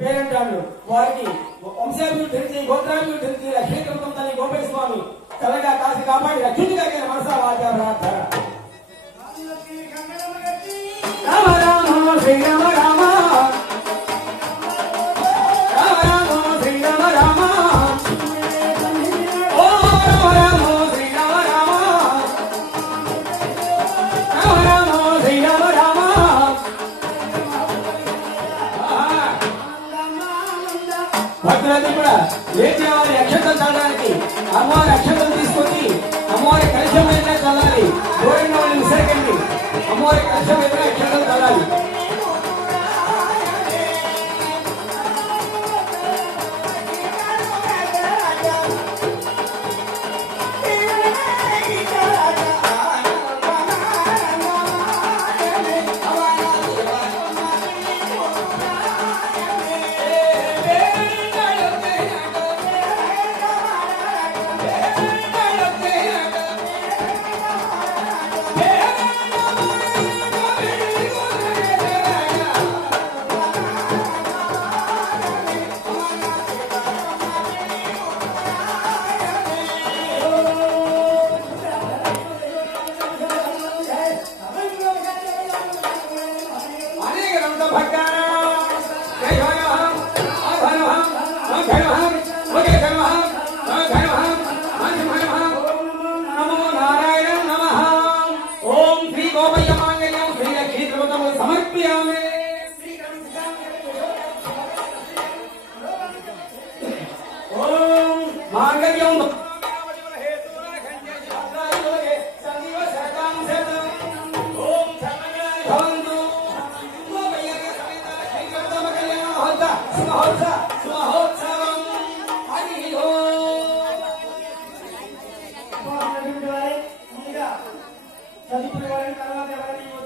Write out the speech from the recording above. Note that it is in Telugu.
పేరంటాడు వారికి వంశాభివృద్ధి తెలిసి గోత్రాభివృద్ధి తెలిసి లక్ష్మీకృతం తల్లి గోపేశ్వర స్వామి చల్లగా కాసి కాపాడి రక్షితుగా మనసా వాచ ప్రార్థన రామ రామ శ్రీరామ రామ భక్తులందరూ కూడా ఏం చేయాలి? అక్షంతలు చల్లడానికి అమ్మవారి అక్షంతలు తీసుకొని అమ్మవారి కలశం మీద చల్లాలి. దూరంగా వాళ్ళు విసరకండి. అమ్మవారి కలశం మీద అక్షంతలు చల్లాలి. చదువుకునే వారిని తర్వాత ఎవరైనా